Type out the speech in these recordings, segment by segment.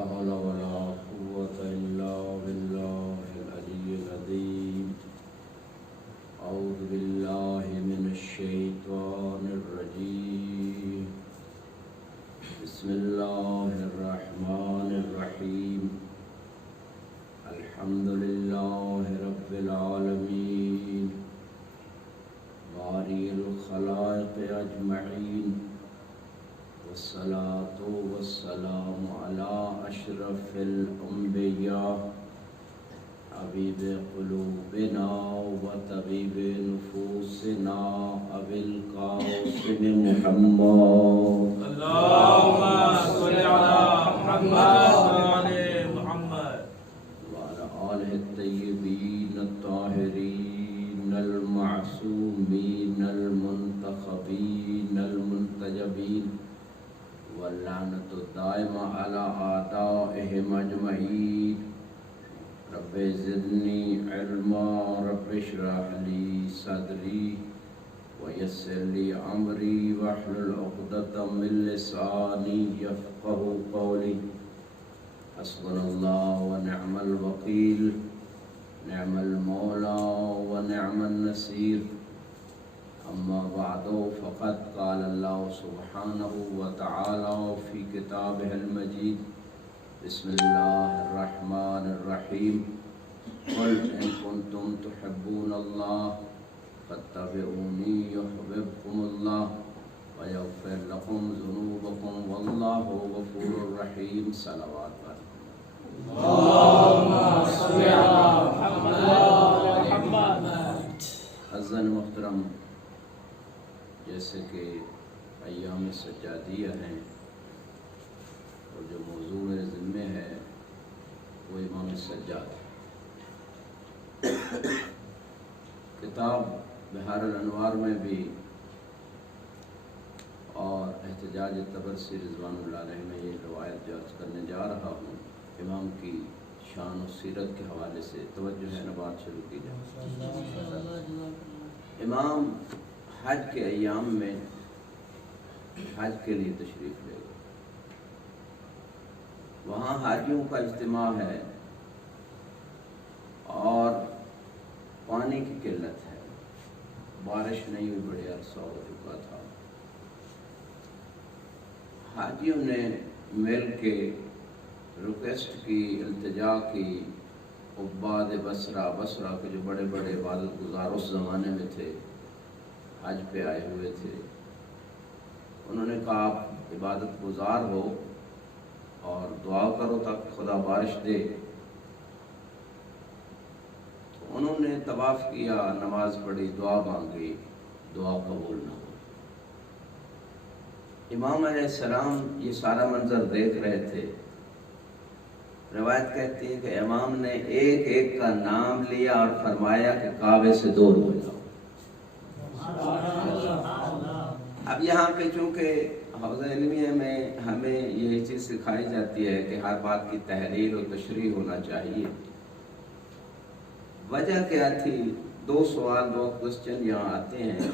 حول ولا قوة إلا بالله العلي العظيم. أعوذ بالله من الشيطان الرجيم. بسم الله الرحمن الرحيم. الحمد لله رب العالمين بارئ الخلائق أجمعين، والصلاة والسلام على أشرف الأنبياء حبيب قلوبنا وطبيب نفوسنا أبي القاسم محمد. اللهم صل على محمد وعلى محمد وعلى آله الطيبين الطاهرين المعصومين المنتخبين المنتجبين، واللعنة الدائمة على أعدائهم أجمعين. رب زدني علما، رب اشرح لي صدري ويسر لي أمري واحلل عقدة من لساني يفقهوا قولي. حسبنا الله ونعم الوكيل، نعم المولى ونعم النصير. أما بعد، فقد قال الله سبحانه وتعالى في كتابه المجيد: بسم الله الرحمن الرحيم. قل إن كنتم تحبون الله فاتبعوني يحببكم الله ويغفر لكم ذنوبكم والله غفور رحيم. صلوات اللهم صل على محمد وعلى محمد. حضرات محترم، جیسے کہ ایام سجادیہ ہیں اور جو موضوع میرے ذمے ہے وہ امام سجاد ہے. کتاب بحار الانوار میں بھی اور احتجاج طبرسی رضوان اللہ علیہ میں یہ روایت جو عرض کرنے جا رہا ہوں، امام کی شان و سیرت کے حوالے سے توجہ ہے نا، بات شروع کی جائے. امام حج کے ایام میں حج کے لیے تشریف لے گئے. وہاں حاجیوں کا اجتماع ہے اور پانی کی قلت ہے، بارش نہیں ہوئی، بڑے عرصہ ہو چکا تھا. حاجیوں نے مل کے ریکویسٹ کی، التجا کی. عباد بصرہ کے جو بڑے بڑے عبادت گزار اس زمانے میں تھے، حج پہ آئے ہوئے تھے، انہوں نے کہا آپ عبادت گزار ہو اور دعا کرو تاکہ خدا بارش دے. تو انہوں نے طواف کیا، نماز پڑھی، دعا مانگی، دعا قبول نہ ہوئی. امام علیہ السلام یہ سارا منظر دیکھ رہے تھے. روایت کہتی ہے کہ امام نے ایک ایک کا نام لیا اور فرمایا کہ کعبے سے دور ہو جاؤ. اب یہاں پہ چونکہ حوزہ علمیہ میں ہمیں یہی چیز سکھائی جاتی ہے کہ ہر بات کی تحلیل و تشریح ہونا چاہیے. وجہ کیا تھی؟ دو سوال، دو کوسچن یہاں آتے ہیں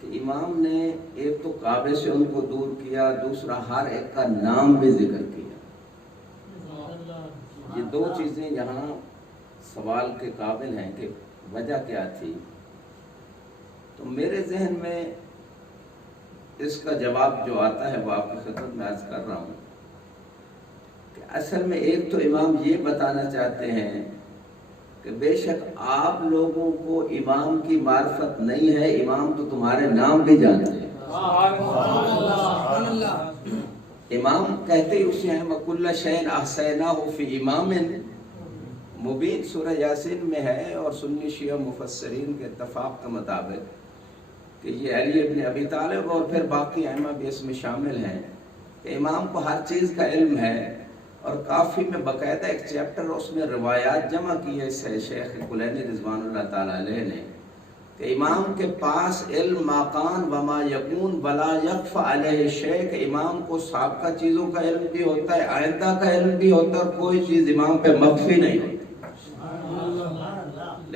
کہ امام نے ایک تو کعبے سے ان کو دور کیا، دوسرا ہر ایک کا نام بھی ذکر کیا. یہ دو چیزیں یہاں سوال کے قابل ہیں کہ وجہ کیا تھی. تو میرے ذہن میں اس کا جواب جو آتا ہے وہ آپ کی خدمت میں عرض کر رہا ہوں کہ اصل میں ایک تو امام یہ بتانا چاہتے ہیں کہ بے شک آپ لوگوں کو امام کی معرفت نہیں ہے، امام تو تمہارے نام بھی جانتے ہیں. امام کہتے ہی اسے ہیں وَكُلَّ شَيْءٍ أَحْصَيْنَاهُ فِي إِمَامٍ مبین. سورہ یاسین میں ہے اور سنی شیعہ مفسرین کے اتفاق کے مطابق کہ یہ علی ابن ابی طالب اور پھر باقی ائمہ بھی اس میں شامل ہیں کہ امام کو ہر چیز کا علم ہے. اور کافی میں باقاعدہ ایک چیپٹر اس میں روایات جمع کی ہے شیخ کلینی رضوان اللہ تعالیٰ علیہ نے کہ امام کے پاس علم ماکان وما یکون ولا یخفى علیہ شیء، کہ امام کو سابقہ چیزوں کا علم بھی ہوتا ہے، آئندہ کا علم بھی ہوتا ہے، اور کوئی چیز امام پہ مخفی نہیں ہوتی.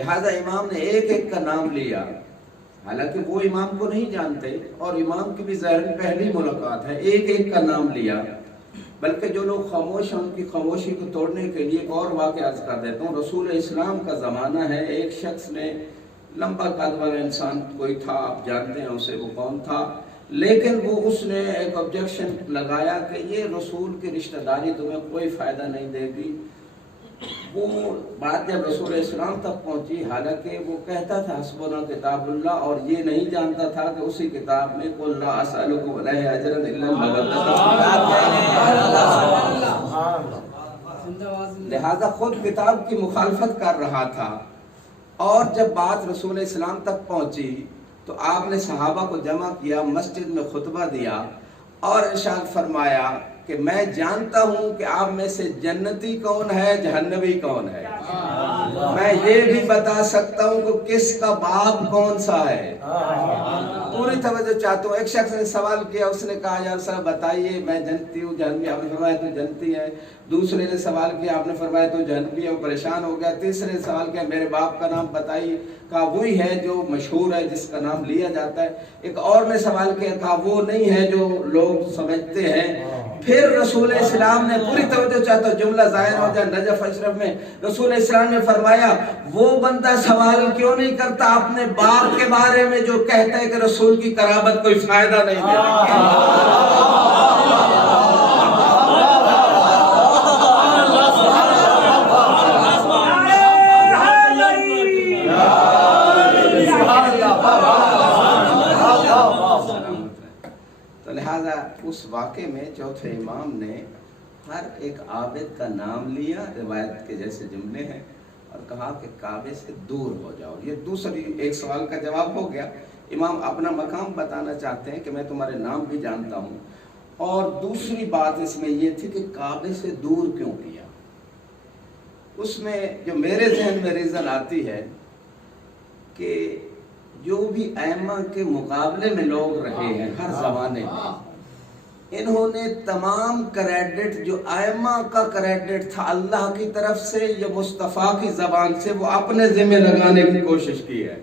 لہذا امام نے ایک ایک کا نام لیا، حالانکہ وہ امام کو نہیں جانتے اور امام کی بھی ظاہر پہلی ملاقات ہے. ایک ایک کا نام لیا بلکہ جو لوگ خاموش ہیں ان کی خاموشی کو توڑنے کے لیے ایک اور واقعہ عرض کر دیتا ہوں۔ رسول اسلام کا زمانہ ہے، ایک شخص نے، لمبا قد والا انسان کوئی تھا، آپ جانتے ہیں اسے وہ کون تھا، لیکن اس نے ایک آبجیکشن لگایا کہ یہ رسول کی رشتہ داری تمہیں کوئی فائدہ نہیں دے گی۔ وہ بات جب رسول اسلام تک پہنچی، حالانکہ وہ کہتا تھا حسبنا کتاب اللہ، اور یہ نہیں جانتا تھا کہ اسی کتاب میں قل لا اسألکم علیہ اجرا الا لہذا خود کتاب کی مخالفت کر رہا تھا۔ اور جب بات رسول اسلام تک پہنچی تو آپ نے صحابہ کو جمع کیا، مسجد میں خطبہ دیا اور ارشاد فرمایا کہ میں جانتا ہوں کہ آپ میں سے جنتی کون ہے، جہنمی کون ہے، میں یہ بھی بتا سکتا ہوں کہ کس کا باپ کون سا ہے۔ پوری توجہ چاہتا ہوں۔ ایک شخص نے سوال کیا، اس نے کہا یا رسول اللہ بتائیے میں جنتی ہوں، جہنمی، آپ نے فرمایا تو جنتی ہے۔ دوسرے نے سوال کیا، آپ نے فرمایا تو جہنمی ہے، وہ پریشان ہو گیا۔ تیسرے نے سوال کیا میرے باپ کا نام بتائیے، کہا وہی ہے جو مشہور ہے، جس کا نام لیا جاتا ہے۔ ایک اور نے سوال کیا، کہا وہ نہیں ہے جو لوگ سمجھتے ہیں۔ پھر رسول اسلام نے، پوری توجہ چاہتا ہوں جملہ ظاہر ہو جائے، نجف اشرف میں رسول اسلام نے فرمایا وہ بندہ سوال کیوں نہیں کرتا اپنے باپ کے بارے میں جو کہتا ہے کہ رسول کی قرابت کوئی فائدہ نہیں دیتی۔ تو لہذا اس واقعے میں چوتھے امام نے ہر ایک عابد کا نام لیا، روایت کے جیسے جملے ہیں، اور کہا کہ کعبے سے دور ہو جاؤ۔ یہ دوسری ایک سوال کا جواب ہو گیا۔ امام اپنا مقام بتانا چاہتے ہیں کہ میں تمہارے نام بھی جانتا ہوں، اور دوسری بات اس میں یہ تھی کہ کعبے سے دور کیوں کیا۔ اس میں جو میرے ذہن میں ریزن آتی ہے کہ جو بھی ائمہ کے مقابلے میں لوگ رہے ہیں ہر زمانے میں، انہوں نے تمام کریڈٹ جو ائمہ کا کریڈٹ تھا اللہ کی طرف سے یا مصطفیٰ کی زبان سے، وہ اپنے ذمہ لگانے کی کوشش کی ہے۔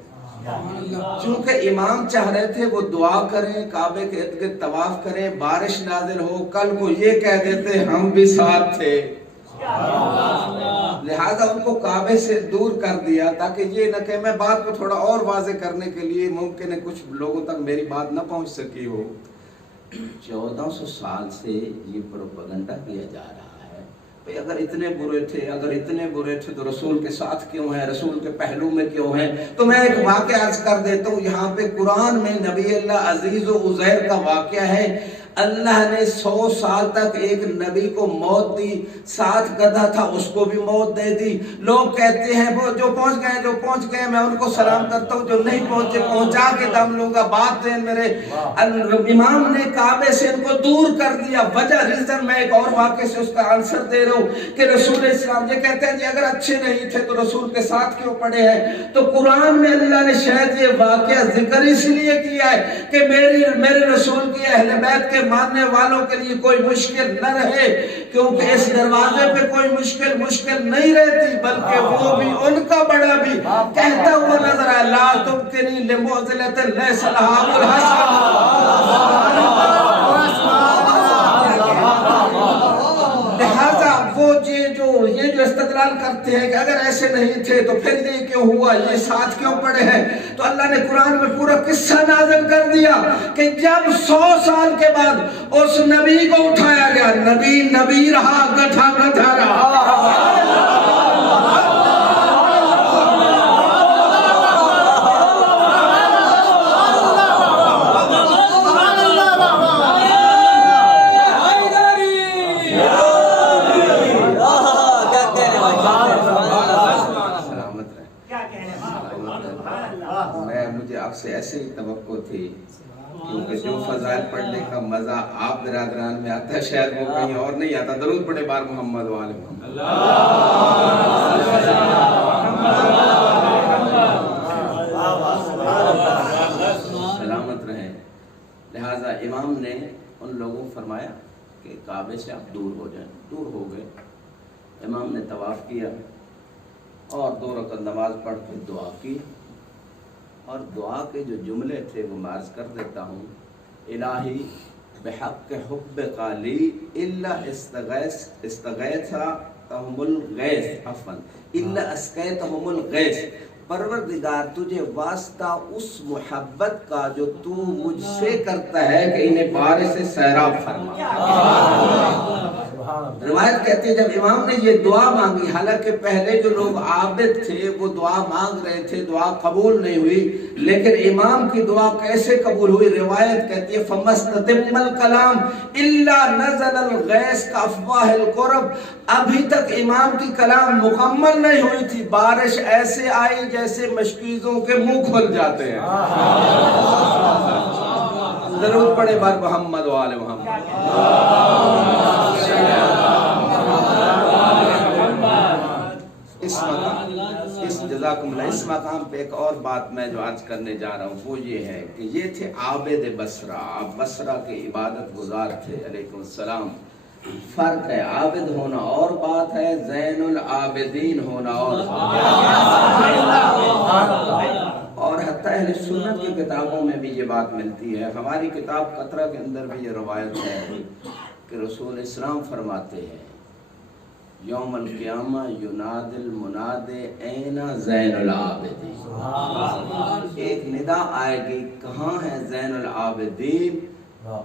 چونکہ امام چاہ رہے تھے وہ دعا کریں، کعبے کے ارد گرد طواف کریں، بارش نازل ہو، کل کو یہ کہہ دیتے ہم بھی ساتھ تھے، لہذا ان کو کعبے سے دور کر دیا تاکہ یہ نہ کہ، میں بات کو تھوڑا اور واضح کرنے کے لیے، ممکن ہے کچھ لوگوں تک میری بات نہ پہنچ سکی ہو، 1400 سال سے یہ پروپیگنڈا کیا جا رہا ہے کہ اگر اتنے برے تھے تو رسول کے ساتھ کیوں ہیں، رسول کے پہلو میں کیوں ہیں۔ تو میں ایک واقعہ عرض کر دیتا ہوں، یہاں پہ قرآن میں نبی اللہ عزیز و عزیر کا واقعہ ہے۔ اللہ نے 100 سال تک ایک نبی کو موت دی، 7 گدھا تھا اس کو بھی موت دے دی۔ لوگ کہتے ہیں وہ جو پہنچ گئے میں ان کو سلام کرتا ہوں، جو نہیں پہنچے پہنچا کے دم لوں گا۔ بات دین میرے امام نے کعبے سے ان کو دور کر دیا۔ وجہ ریزن میں ایک اور واقعے سے اس کا آنسر دے رہا ہوں کہ رسول اسلام یہ کہتے ہیں جی اگر اچھے نہیں تھے تو رسول کے ساتھ کیوں پڑے ہیں۔ تو قرآن میں اللہ نے شاید یہ واقعہ ذکر اس لیے کیا ہے کہ میرے رسول کی اہل بیت کے ماننے والوں کے لیے کوئی مشکل نہ رہے، کیونکہ اس دروازے پہ کوئی مشکل نہیں رہتی، بلکہ وہ بھی ان کا بڑا بھی کہتا ہوا نظر آئے، لا تبکنی لمعضلۃ لیس لہا الحسن۔ لہذا وہ یہ جو استدلال کرتے ہیں کہ اگر ایسے نہیں تھے تو پھر یہ کیوں ہوا، یہ ساتھ کیوں پڑے ہیں، تو اللہ نے قرآن میں پورا قصہ نازل کر دیا کہ جب 100 سال کے بعد اس نبی کو اٹھایا گیا، نبی رہا، گدھا رہا۔ مجھے آپ سے ایسے ہی توقع تھی، کیونکہ جو فضائل پڑھنے کا مزہ آپ برادران میں آتا ہے شاید وہ کہیں اور نہیں آتا۔ درود پڑھے بار محمد و آل محمد۔ سلامت رہیں۔ لہٰذا امام نے ان لوگوں کو فرمایا کہ کعبے سے آپ دور ہو جائیں۔ دور ہو گئے، امام نے طواف کیا اور 2 رکعت نماز پڑھ کے دعا کی، اور دعا کے جو جملے تھے وہ میں عرض کر دیتا ہوں۔ الہی بحق حب قالی الا استغیثتهم الغیث عفوا الا اسقیتهم الغیث، پروردگار تجھے واسطہ اس محبت کا جو تو مجھ سے کرتا ہے کہ انہیں بارش سے سیراب فرما۔ روایت کہتی ہے جب امام نے یہ دعا مانگی، حالانکہ پہلے جو لوگ عابد تھے وہ دعا مانگ رہے تھے، دعا قبول نہیں ہوئی، لیکن امام کی دعا کیسے قبول ہوئی؟ روایت کہتی ہے فَمَسْتَتِمَّ الْكَلَامِ إِلَّا نَزَلَ الْغَيْثُ كَأَفْوَاهِ الْقُرَبِ، ابھی تک امام کی کلام مکمل نہیں ہوئی تھی، بارش ایسے آئی جیسے مشکیزوں کے منہ کھل جاتے ہیں۔ ضرور پڑھے بار محمد و آل محمد۔ جزاکم اللہ۔ اس مقام پہ ایک اور بات میں جو آج کرنے جا رہا ہوں وہ یہ ہے کہ یہ تھے عابد بصرہ، آپ بصرہ کے عبادت گزار تھے، علیکم السلام۔ فرق ہے، عابد ہونا اور بات ہے، زین العابدین ہونا اور اور حتیٰ اہل سنت کی کتابوں میں بھی یہ بات ملتی ہے۔ ہماری کتاب قطرہ کے اندر بھی یہ روایت ہے کہ رسول اسلام فرماتے ہیں یوم القیامہ یناد المناد این زین العابدین، ایک ندا آئے گی کہاں ہے زین العابدین؟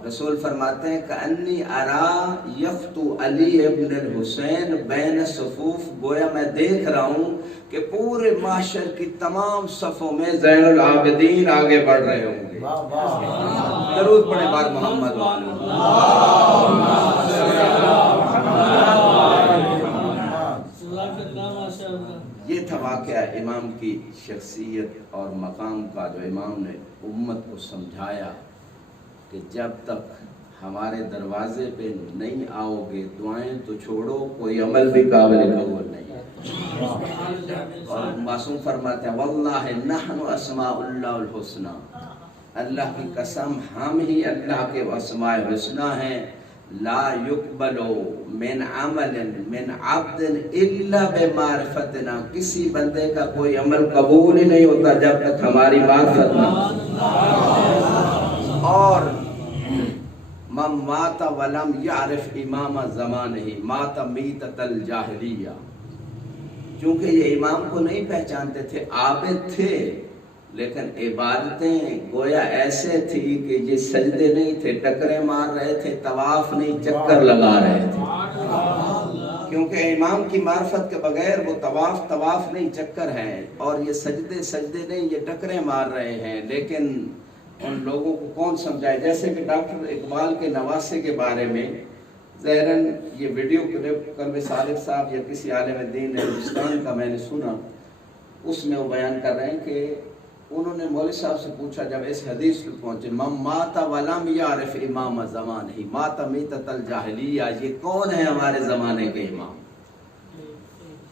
رسول فرماتے ہیں کأنی ارا یخطو علی ابن الحسین بین صفوف، گویا میں دیکھ رہا ہوں کہ پورے معاشر کی تمام صفوں میں زین العابدین آگے بڑھ رہے ہوں گے۔ درود پڑھیں بار محمد والے۔ یہ تھا واقعہ امام کی شخصیت اور مقام کا، جو امام نے امت کو سمجھایا کہ جب تک ہمارے دروازے پہ نہیں آؤ گے دعائیں تو چھوڑو، کوئی عمل بھی قابل قبول نہیں ہے۔ اور معصوم فرماتے ہیں واللہ نحن اسماء اللہ الحسنى، اللہ کی قسم ہم ہی اللہ کے اسماء الحسنى ہیں، لا يقبل من عمل من عبد الا بمعرفتنا، کسی بندے کا کوئی عمل قبول ہی نہیں ہوتا جب تک ہماری معرفت نہ ہو۔ اور من مات ولم یعرف امام زمانہ مات میتۃ الجاہلیہ، چونکہ یہ امام کو نہیں پہچانتے تھے، عابد تھے لیکن عبادتیں گویا ایسے تھی کہ یہ سجدے نہیں تھے، ٹکرے مار رہے تھے، طواف نہیں چکر لگا رہے تھے، کیونکہ امام کی معرفت کے بغیر وہ طواف نہیں چکر ہیں، اور یہ سجدے نہیں، یہ ٹکرے مار رہے ہیں۔ لیکن ان لوگوں کو کون سمجھائے؟ جیسے کہ ڈاکٹر اقبال کے نواسے کے بارے میں ظاہراً یہ ویڈیو کلپ قلب صادق صاحب یا کسی عالم دین ہندوستان کا میں نے سنا، اس میں وہ بیان کر رہے ہیں کہ انہوں نے مولوی صاحب سے پوچھا جب اس حدیث کو پہنچے من مات ولم یعرف امام زمانہ مات میتۃ الجاہلیہ، یہ کون ہے ہمارے زمانے کے امام؟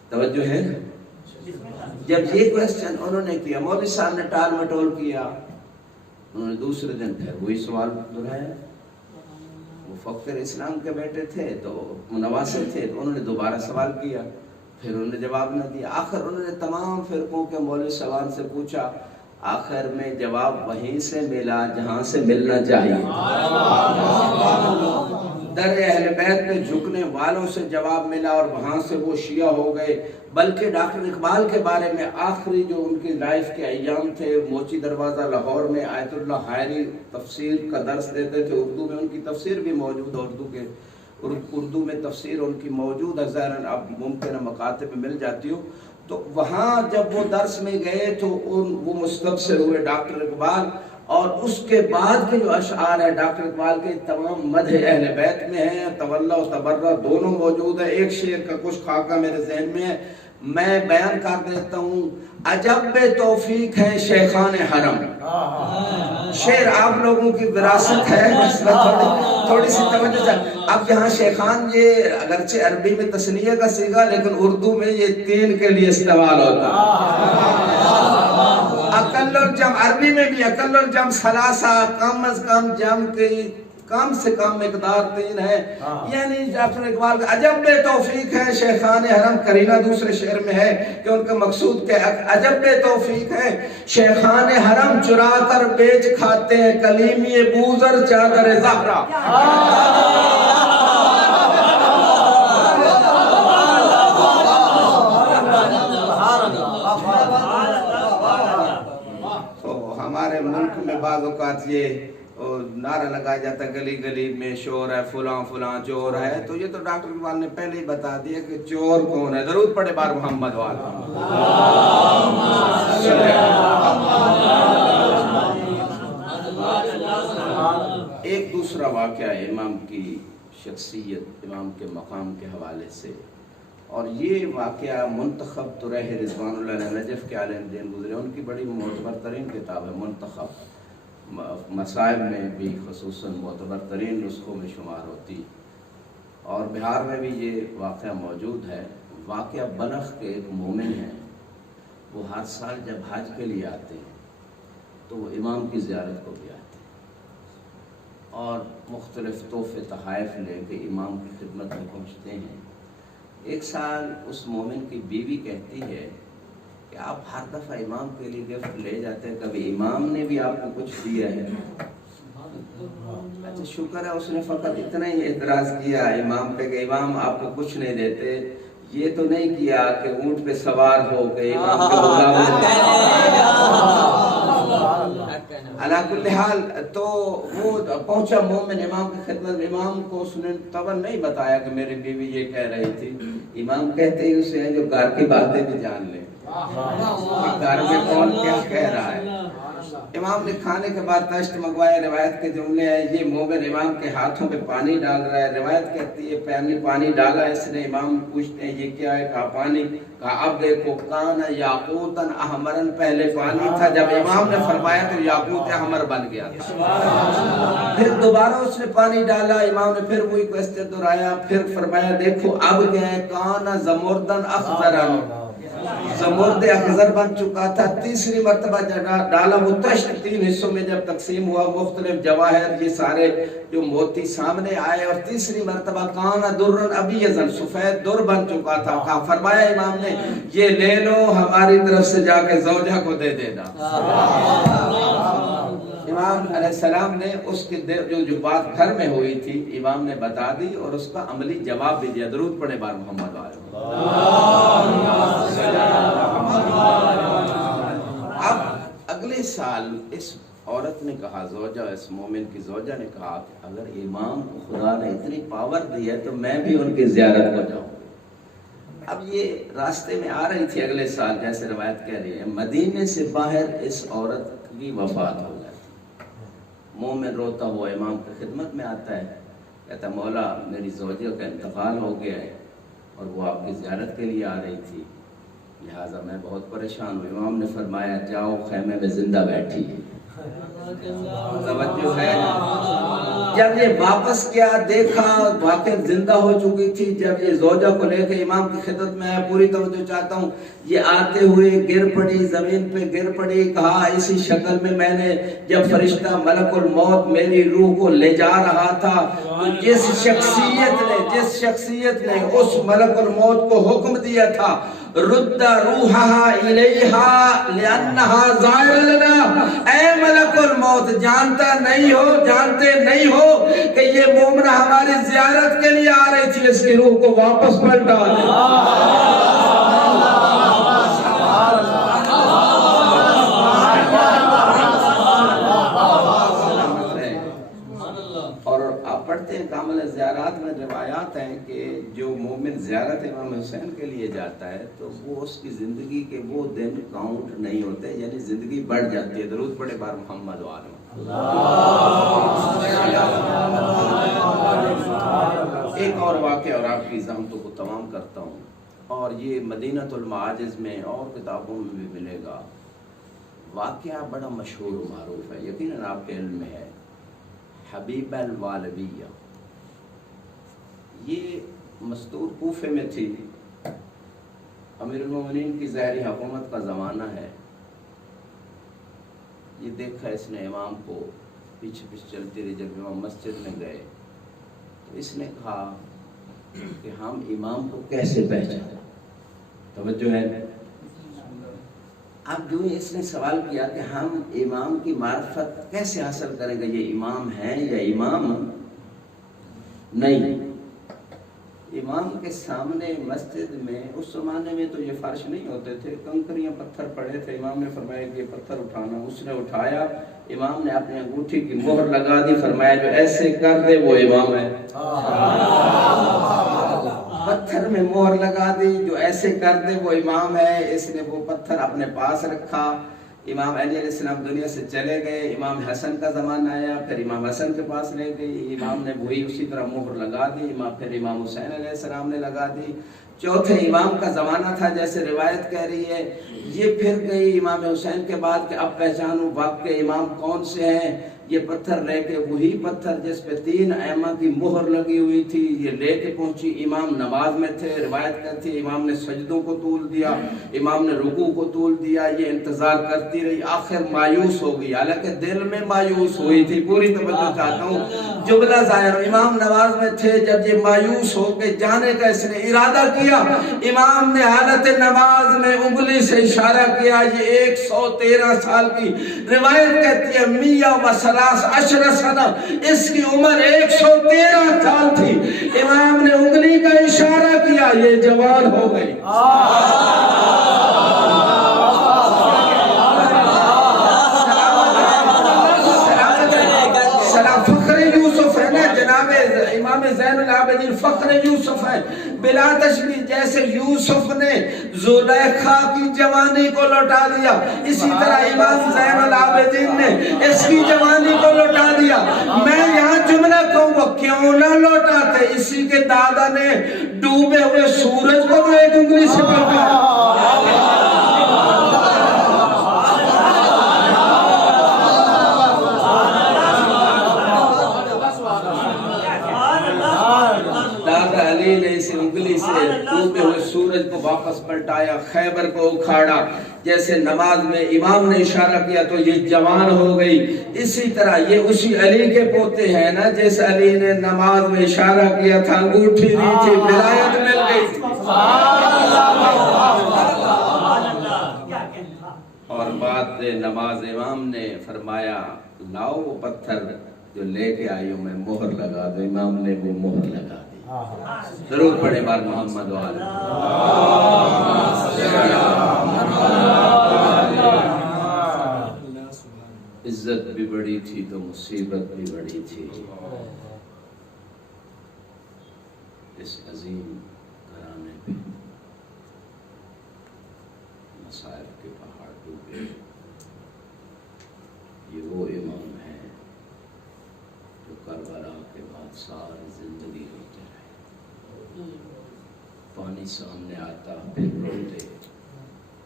توجہ ہے نا؟ جب یہ کوسچن انہوں نے کیا، مولوی صاحب نے ٹال مٹول کیا، انہوں نے دوسرے دن پھر وہی سوال دہرایا۔ وہ فقیر اسلام کے بیٹے تھے تو نواسے تھے، تو انہوں نے دوبارہ سوال کیا، پھر انہوں نے جواب نہ دیا۔ آخر انہوں نے تمام فرقوں کے مولوی سوال سے پوچھا، آخر میں جواب وہیں سے ملا جہاں سے ملنا چاہیے۔ در اہل بیت میں جھکنے والوں سے جواب ملا اور وہاں سے وہ شیعہ ہو گئے۔ بلکہ ڈاکٹر اقبال کے بارے میں آخری جو ان کی لائف کے ایام تھے، موچی دروازہ لاہور میں آیت اللہ حائری تفسیر کا درس دیتے تھے، اردو میں ان کی تفسیر بھی موجود ہے، اردو میں تفسیر ان کی موجود ہے، ظاہراً اب ممکن ہے مکاتب میں مل جاتی ہو۔ تو وہاں جب وہ درس میں گئے تو وہ مستبصر ہوئے ڈاکٹر اقبال، اور اس کے بعد کے جو اشعار ہیں ڈاکٹر اقبال کے تمام مدح اہل بیت میں ہیں، تولا و تبرہ دونوں موجود ہیں۔ ایک شعر کا کچھ خاکہ میرے ذہن میں ہے، میں بیان کر دیتا ہوں۔ عجب بے توفیق ہے شیخان حرم، شعر آپ لوگوں کی وراثت ہے، تھوڑی سی توجہ سے۔ اب یہاں شیخان یہ اگرچہ عربی میں تثنیہ کا صیغہ، لیکن اردو میں یہ تین کے لیے استعمال ہوتا ہے۔ اقل الجم، عربی میں بھی اقل الجم ثلاثہ، کم از کم جم کی کم سے کم مقدار 3 ہے. یعنی ڈاکٹر اقبال کا عجب بے توفیق ہے شیخان حرم. کرینہ دوسرے شعر میں ہے کہ ان کا مقصود کیا ہے. عجب بے توفیق ہے شیخان حرم چرا کر بیچ کھاتے ہیں کلیمی بوزر چادر زہرا. ہمارے ملک میں بعض اوقات یہ نعرہ لگایا جاتا ہے گلی گلی میں شور ہے فلاں فلاں چور ہے. تو یہ تو ڈاکٹر اقبال نے پہلے ہی بتا دیا کہ چور کون ہے. درود پڑھے بار محمد والا. ایک دوسرا واقعہ ہے امام کی شخصیت امام کے مقام کے حوالے سے, اور یہ واقعہ منتخب طریح رضوان اللہ علیہ نجف کے عالم دین گزرے. ان کی بڑی معتبر ترین کتاب ہے منتخب, مصائب میں بھی خصوصاً معتبر ترین نسخوں میں شمار ہوتی, اور بہار میں بھی یہ واقعہ موجود ہے. واقعہ بلخ کے ایک مومن ہیں, وہ ہر سال جب حج کے لیے آتے ہیں تو وہ امام کی زیارت کو بھی آتے ہیں اور مختلف تحفے تحائف لے کے امام کی خدمت میں پہنچتے ہیں. ایک سال اس مومن کی بیوی کہتی ہے کہ آپ ہر دفعہ امام کے لیے گفٹ لے جاتے ہیں, کبھی امام نے بھی آپ کو کچھ دیا ہے؟ اچھا شکر ہے اس نے فقط اتنا ہی اعتراض کیا امام پہ کہ امام آپ کو کچھ نہیں دیتے. یہ تو نہیں کیا کہ اونٹ پہ سوار ہو گئے امام کے علا کل حال. تو وہ پہنچا مومن امام کی خدمت میں. امام کو اس نے طبعاً نہیں بتایا کہ میری بیوی یہ کہہ رہی تھی. امام کہتے ہی اسے ہیں جو گھر کی باتیں بھی جان لیں, گھر میں کون کیا کہہ رہا ہے. امام نے کھانے کے بعد تشت منگوایا. روایت کے جملے ہیں یہ مومن امام کے ہاتھوں پہ پانی ڈال رہا ہے. روایت کہتی ہے پانی ڈالا اس نے. امام پوچھتے ہیں یہ کیا ہے؟ کہا پانی. کہا اب دیکھو کان یاقوتن احمرن, پہلے پانی تھا, جب امام نے فرمایا تو یاقوت احمر بن گیا تھا. پھر دوبارہ اس نے پانی ڈالا, امام نے پھر وہی کوشچن دہرایا, پھر فرمایا دیکھو اب کیا ہے؟ کان زمردن اخضرن, زمرد اخضر بن چکا تھا. تیسری مرتبہ ڈالا وہ تشت 3 حصوں میں جب تقسیم ہوا, مختلف جواہر یہ سارے جو موتی سامنے آئے, اور تیسری مرتبہ کان درن ابیضن, سفید در بن چکا تھا. کہا فرمایا امام نے یہ لے لو ہماری طرف سے جا کے زوجہ کو دے دینا. امام علیہ السلام نے اس کی جو بات گھر میں ہوئی تھی امام نے بتا دی اور اس کا عملی جواب بھی دیا. درود پڑھے بار محمد والے. اب اگلے سال اس عورت نے کہا, زوجہ اس مومن کی زوجہ نے کہا کہ اگر امام کو خدا نے اتنی پاور دی ہے تو میں بھی ان کی زیارت کو جاؤں. اب یہ راستے میں آ رہی تھی اگلے سال, جیسے روایت کہہ رہی ہے, مدینے سے باہر اس عورت کی وفات ہو جاتی. مومن روتا ہوا امام کی خدمت میں آتا ہے, کہتا مولا میری زوجہ کا انتقال ہو گیا ہے اور وہ آپ کی زیارت کے لیے آ رہی تھی, لہٰذا میں بہت پریشان ہوں. امام نے فرمایا جاؤ خیمے میں زندہ بیٹھی ہے. توجہ ہے. جب یہ واپس کیا دیکھا واقع زندہ ہو چکی تھی. جب یہ زوجہ کو لے کے امام کی خدمت میں آیا, پوری توجہ چاہتا ہوں, یہ آتے ہوئے گر پڑی, زمین پہ گر پڑی. کہا اسی شکل میں میں نے جب فرشتہ ملک الموت میری روح کو لے جا رہا تھا, جس شخصیت نے اس ملک الموت کو حکم دیا تھا رد روحها الیہا لانہا ظاہر لنا, اے ملک الموت جانتے نہیں ہو کہ یہ مومنہ ہماری زیارت کے لیے آ رہی تھی, اس کی روح کو واپس پلٹا دے. پڑھتے ہیں کامل زیارات میں روایات ہیں کہ جو مومن زیارت امام حسین کے لیے جاتا ہے تو وہ اس کی زندگی کے وہ دن کاؤنٹ نہیں ہوتے, یعنی زندگی بڑھ جاتی ہے. درود پڑھے بار محمد وعلم. ایک اور واقعہ اور آپ کی زحمتوں کو تمام کرتا ہوں, اور یہ مدینۃ المعاجز میں اور کتابوں میں بھی ملے گا. واقعہ بڑا مشہور و معروف ہے, یقیناً آپ کے علم میں ہے. حبیب الوالبیہ, یہ مستور کوفے میں تھی. امیر المومنین کی ظاہری حکومت کا زمانہ ہے. یہ دیکھا اس نے امام کو پیچھے پیچھے چلتی رہی. جب امام مسجد میں گئے تو اس نے کہا کہ ہم امام کو کیسے پہچانیں. توجہ ہے. اب جو اس نے سوال کیا کہ ہم امام کی معرفت کیسے حاصل کریں گے, یہ امام ہیں یا امام نہیں. امام کے سامنے مسجد میں اس زمانے میں تو یہ فرش نہیں ہوتے تھے, کنکریاں پتھر پڑے تھے. امام نے فرمایا کہ یہ پتھر اٹھانا. اس نے اٹھایا, امام نے اپنی انگوٹھی کی مہر لگا دی, فرمایا جو ایسے کر دے وہ امام ہے. پتھر میں مہر لگا دی, جو ایسے کر دے وہ امام ہے. اس نے وہ پتھر اپنے پاس رکھا. امام علی علیہ السلام دنیا سے چلے گئے, امام حسن کا زمانہ آیا, پھر امام حسن کے پاس لے گئی, امام نے وہی اسی طرح مہر لگا دی. پھر امام حسین علیہ السلام نے لگا دی. چوتھے امام کا زمانہ تھا جیسے روایت کہہ رہی ہے. یہ پھر گئی امام حسین کے بعد کہ اب پہچانوں واقع امام کون سے ہیں. یہ پتھر لے کے, وہی پتھر جس پہ 3 ائمہ کی مہر لگی ہوئی تھی, یہ لے کے پہنچی. امام نماز میں تھے, روایت کرتی ہے امام نے سجدوں کو طول دیا, امام نے رکوع کو طول دیا. یہ انتظار کرتی رہی, آخر مایوس ہو گئی, حالانکہ دل میں مایوس ہوئی تھی. پوری توجہ چاہتا ہوں, جملہ ظاہر. امام نماز میں تھے, جب یہ مایوس ہو کے جانے کا اس نے ارادہ کیا, امام نے حالت نماز میں انگلی سے اشارہ کیا. یہ 113 سال کی روایت کہتی ہے, میاں وسلاس عشر سنہ, اس کی عمر 113 سال تھی. امام نے انگلی کا اشارہ کیا, یہ جوان ہو گئی. امام زین العابدین فخر یوسف ہے بلا تشبیہ. جیسے یوسف نے زلیخا کی جوانی کو لوٹا دیا, اسی طرح امام زین العابدین نے اس کی جوانی کو لوٹا دیا. میں یہاں جملہ کہوں گا, کیوں نہ لوٹاتے. اسی کے دادا نے ڈوبے ہوئے سورج کو تو ایک انگلی سے پکڑا. انگلی سے ڈوبے ہوئے سورج کو واپس پلٹایا, خیبر کو اکھاڑا. جیسے نماز میں امام نے اشارہ کیا تو یہ جوان ہو گئی. اسی طرح یہ اسی علی کے پوتے ہیں نا, جس علی نے نماز میں اشارہ کیا تھا, انگوٹھی دی تھی, ولایت مل گئی. اور بعد نماز امام نے فرمایا لاؤ وہ پتھر جو لے کے آئی ہوں, میں مہر لگا دوں. امام نے وہ مہر لگا دی. ضرور پڑھے بار محمد وآلہ. عزت بھی بڑی تھی تو مصیبت بھی بڑی تھی. اس عظیم گھرانے پہ مصائب کے پہاڑ ڈوبے. یہ وہ امام ہیں جو کربلا کے بعد ساری زندگی روتے رہے. پانی سامنے آتا پھر روتے,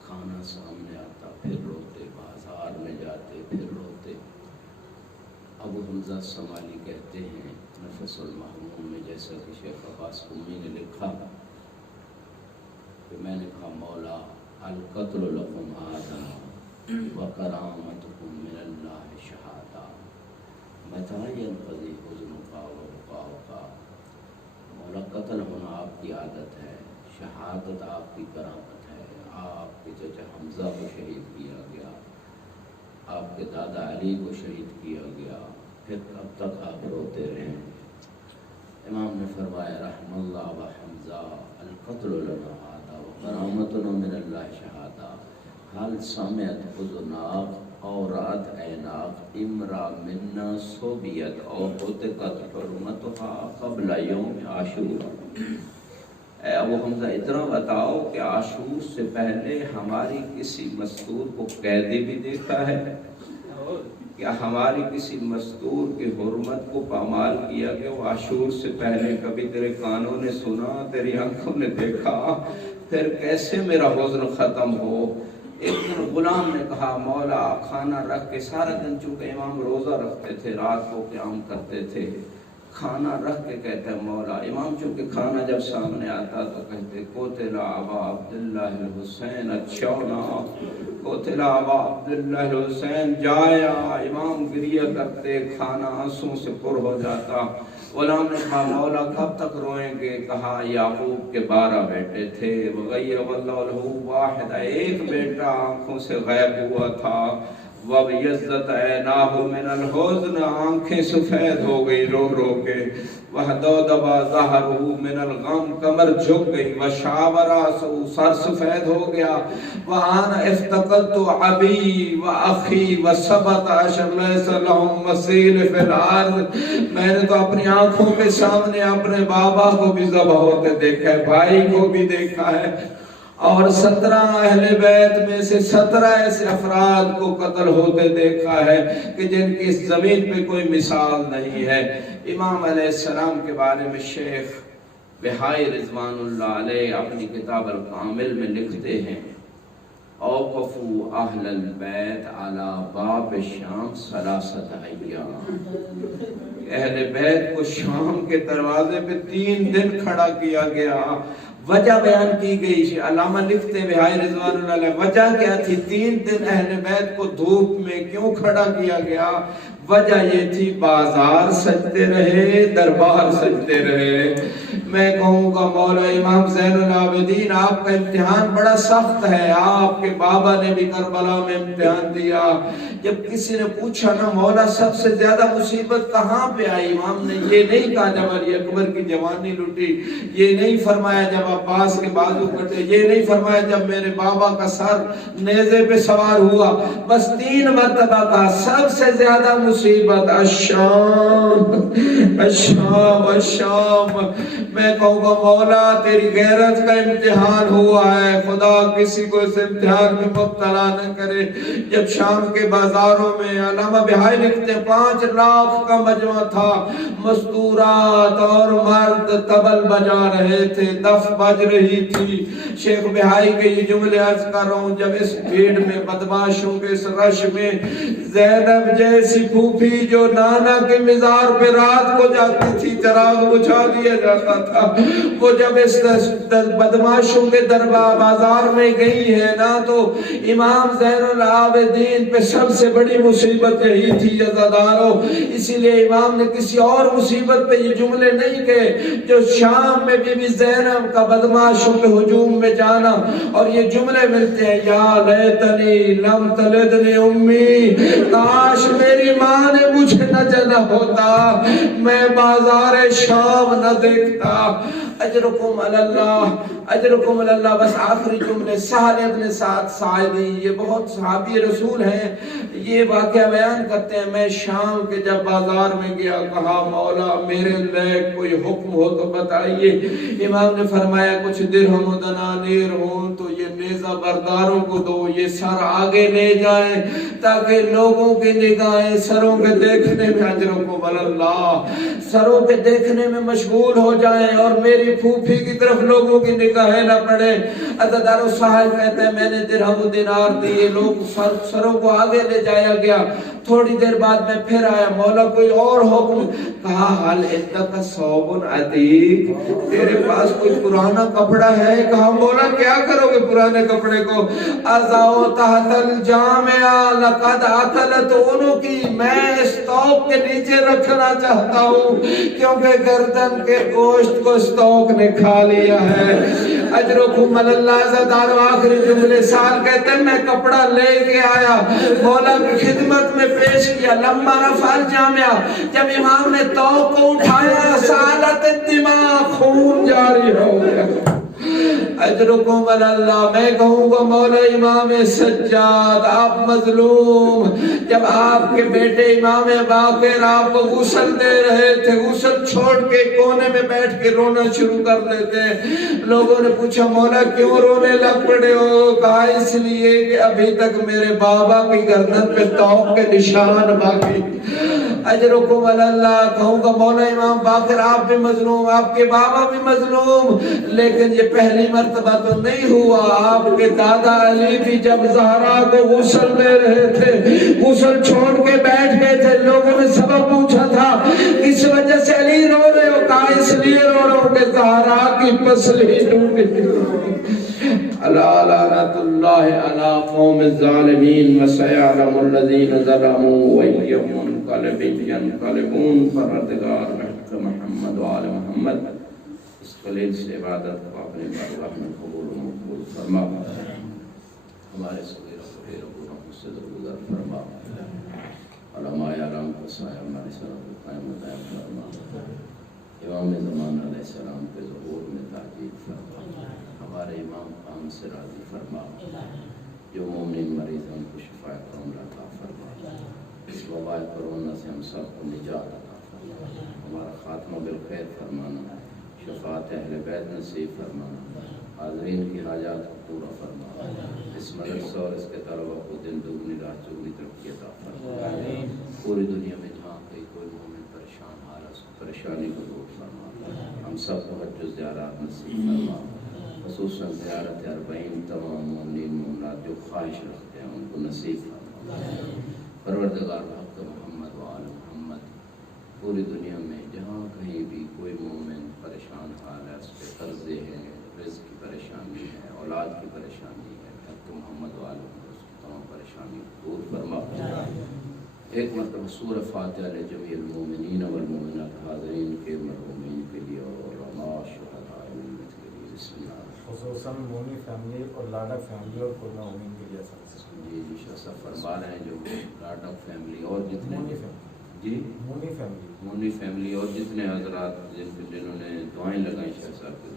کھانا سامنے آتا پھر روتے, بازار میں جاتے پھر روتے. ابو حمزہ سمالی کہتے ہیں نفس المحموم میں, جیسا کہ شیخ عباس قمی نے لکھا کہ میں نے کہا مولا القتل لکم عادہ وکرامتکم من اللہ شہادہ متی ینقضی حزنک وبکاؤک. مولا قتل ہونا آپ کی عادت ہے, شہادت آپ کی کرامت ہے. آپ کے چچا حمزہ کو شہید کیا گیا, آپ کے دادا علی کو شہید کیا گیا, پھر اب تک آپ روتے رہے. امام نے فرمایا رحم اللہ و حمزہ القتل لنا عادہ وکرامتنا من اللہ شہادہ حال سامعت حزناک اورات عیناک امرا منا صوبیت اور ہوتقت حرمتها قبل یوم عاشور. اے ابو حمزہ اتنا بتاؤ کہ عاشور سے پہلے ہماری کسی مستور کو قیدی بھی دیکھا ہے؟ کیا ہماری کسی مستور کی حرمت کو پامال کیا گیا وہ عاشور سے پہلے کبھی تیرے کانوں نے سنا, تیری آنکھوں نے دیکھا؟ پھر کیسے میرا حزن ختم ہو؟ ایک دن غلام نے کہا مولا کھانا رکھ کے, سارا دن چونکہ امام روزہ رکھتے تھے, رات کو قیام کرتے تھے, کھانا رکھ کے کہتے ہیں مولا، امام چونکہ کھانا جب سامنے آتا تو کہتے قتل ابا عبداللہ الحسین، اچھا نا قتل ابا عبداللہ الحسین، جایا امام گریہ کرتے، کھانا آنسوں سے پر ہو جاتا۔ غلام نے کہا مولا کب تک روئیں گے؟ کہا یعقوب کے 12 بیٹے تھے، وغیب اللہ لہ واحد، ایک بیٹا آنکھوں سے غائب ہوا تھا، وَبِيَضَّتْ عَيْنَاهُ مِنَ الْحُزْنِ، آنکھیں سفید ہو گئی رو رو کے، وَحَدَوْدَبَ ظَهْرُهُ مِنَ الْغَمْ، کمر جھک گئی، وَشَابَ رَأْسُهُ، سر سفید ہو گیا، وَأَنَا افتقدت عَبِي وَأَخِي وَسَبَتَ عَشَرَ لَيْسَ لَهُمْ مَثِيلٌ فِي الْأَرْضِ، میں نے تو اپنی آنکھوں کے سامنے اپنے بابا کو بھی ذبح ہوتے دیکھا ہے، بھائی کو بھی دیکھا ہے، اور 17 اہل بیت میں سے 17 ایسے افراد کو قتل ہوتے دیکھا ہے کہ جن کی اس زمین پہ کوئی مثال نہیں ہے۔ امام علیہ السلام کے بارے میں شیخ بہائی رضوان اللہ علیہ اپنی کتاب الکامل میں لکھتے ہیں، اوقفوا اہل البیت علی باب شام 3 ایام، اہل بیت کو شام کے دروازے پہ 3 دن کھڑا کیا گیا۔ وجہ بیان کی گئی، علامہ لکھتے بہائی رضوان اللہ علیہ وجہ کیا تھی؟ 3 دن اہل بیت کو دھوپ میں کیوں کھڑا کیا گیا؟ وجہ یہ تھی بازار سجتے رہے، دربار سجتے رہے۔ میں کہوں گا مولا امام زین العابدین آپ کا امتحان بڑا سخت ہے، آپ کے بابا نے بھی کربلا میں امتحان دیا۔ جب کسی نے پوچھا نا مولا سب سے زیادہ مصیبت کہاں پہ آئی، امام نے یہ نہیں کہا جب علی اکبر کی جوانی لٹی، یہ نہیں فرمایا جب عباس کے بازو کٹے، یہ نہیں فرمایا جب میرے بابا کا سر نیزے پہ سوار ہوا، بس 3 مرتبہ کہا سب سے زیادہ مصیبت الشام الشام الشام۔ میں کہوں گا مولا تیری غیرت کا امتحان ہوا ہے، خدا کسی کو اس امتحان میں مبتلا نہ کرے۔ جب شام کے بازاروں میں علامہ بہائی لکھتے ہیں 5 لاکھ کا مجمع تھا، مستورات اور مرد طبل بجا رہے تھے، دف بج رہی تھی۔ شیخ بہائی کے یہ جملے عرض کر رہا ہوں، جب اس بھیڑ میں بدماشوں کے اس رش میں زینب جیسی پھوپھی جو نانا کے مزار پہ رات کو جاتی تھی چراغ بجھا دیا جاتا تھا، وہ جب اس بدماشوں کے دربار بازار میں گئی ہے نا تو امام زین العابدین پہ سب سے بڑی مصیبت یہی تھی عزادارو۔ اسی لیے امام نے کسی اور مصیبت پہ یہ جملے نہیں کہے، جو شام میں بی بی زینب کا بدماشوں کے ہجوم میں جانا، اور یہ جملے ملتے ہیں یا لیتنی لم تلدنی امی، کاش میری ماں نے مجھے نہ جنا ہوتا، میں بازار شام نہ دیکھتا۔ اجرکم اللہ اجرکم اللہ۔ بس آخری جملے، سہل ابن سعد ساعدی، یہ بہت صحابی رسول ہیں، یہ واقعہ بیان کرتے ہیں، میں شام کے جب بازار میں گیا کہا مولا میرے لئے کوئی حکم ہو تو بتائیے۔ امام نے فرمایا کچھ درہم و دنانیر ہوں تو یہ نیزہ برداروں کو دو، یہ سر آگے لے جائیں تاکہ لوگوں کی نگاہیں سروں کے دیکھنے میں، اجرکم اللہ، سروں کے دیکھنے میں مشغول ہو جائیں اور میری پھوپھی کی طرف لوگوں کی نگاہیں نہ پڑے۔ عزادارو صاحب کہتے ہیں میں نے درہم و دینار دیے، لوگ سروں کو آگے لے جایا گیا۔ تھوڑی دیر بعد میں پھر آیا، مولا کوئی اور حکم؟ کہا حل عندک ثوب عتیق، تیرے پاس کوئی پرانا کپڑا ہے؟ کہا مولا کیا کرو گے پرانے کپڑے کو؟ اضعوا تحت الجامع لقد اکلت عنقی، میں اس توق کے نیچے رکھنا چاہتا ہوں کیونکہ گردن کے گوشت کو اس توق نے کھا لیا ہے۔ اجرکم اللہ۔ عزادارو آخری جملے، سال کہتے ہیں میں کپڑا لے کے آیا، مولا کی خدمت میں پیش کیا، لما رفع الجامع، جب امام نے توق کو اٹھایا سالت الدماء، خون جاری ہو گیا۔ اجرکم اللہ۔ میں کہوں گا مولا امام سجاد آپ مظلوم، جب آپ کے بیٹے امام باقر آپ کو غسل دے رہے تھے، غسل چھوڑ کے کونے میں بیٹھ کے رونا شروع کر دیتے ہیں۔ لوگوں نے پوچھا مولا کیوں رونے لگ پڑے ہو؟ کہا اس لیے کہ ابھی تک میرے بابا کی گردن پہ توق کے نشان باقی۔ اجرکم علی اللہ، کہوں گا مولا امام باقر آپ بھی مظلوم، آپ کے بابا بھی مظلوم، لیکن یہ پہلی مرتبہ تو نہیں ہوا۔ آپ کے دادا علی بھی جب زہرا کو غسل دے رہے تھے، غسل چھوڑ کے بیٹھ گئے تھے، لوگوں نے سبب پوچھا تھا اس وجہ سے علی رو رہے ہو، کہا اس لیے رو رہا ہوں کہ زہرا کی پسلی ٹوٹی۔ الا لعنت اللہ علی قوم الظالمین وسیعلم الذین ظلموا وایہم منقلب ینقلبون۔ پروردگار رحمت محمد و آل محمد، اس قلیل سے عبادت کو اپنے بارگاہ میں قبول و مقبول فرما، ہمارے صغیر و کبیر گناہوں سے درگزر فرما، علماء اعلام کا سایہ ہماری سرحد کو قائم و دائم فرما، امام زمان علیہ السلام کے ظہور میں تاکید فرما، ہمارے امام خان سے راضی فرما، جو مومن مریض ہیں ان کو شفا کاملہ عطا فرما، اس وبا کرونا سے ہم سب کو نجات عطا فرما، ہمارا خاتمہ بالخیر فرمانا، شفاعت اہل بیت نصیب فرمانا، حاضرین کی حاجات کو پورا فرما، اس مدرسہ اور اس کے طلبہ کو دن دگنی رات چگنی ترقی عطا فرما، پوری دنیا میں جہاں کہیں کوئی مومن پریشان حال ہے اس پریشانی کو دور فرما، ہم سب کو حج و زیارات نصیب فرما، خصوصاً زیارت اربعین تمام مومنین مومنات جو خواہش رکھتے ہیں ان کو نصیب فرما۔ پروردگار حق محمد و آل محمد، پوری دنیا میں جہاں کہیں بھی کوئی مومن پریشان حال ہے، اس پہ قرضے ہیں، رزق کی پریشانی ہے، اولاد کی پریشانی ہے، حق محمد و آل محمد اس کی تمام پریشانی دور فرما۔ ایک مرتبہ سورہ فاتحہ لجمیع المومنین والمومنات، حاضرین کے مرحومین کے لیے اور علماء شہداء امت کے لیے، بسم اللہ۔ خصوصاً مونی فیملی اور لاڈا فیملی اور کورونا امین کے لیے جی شاہ صاحب فرما رہے ہیں جو لاڈا فیملی اور جتنے جی مونی فیملی مونی فیملی اور جتنے حضرات جنہوں نے دعائیں لگائیں شاہ صاحب کے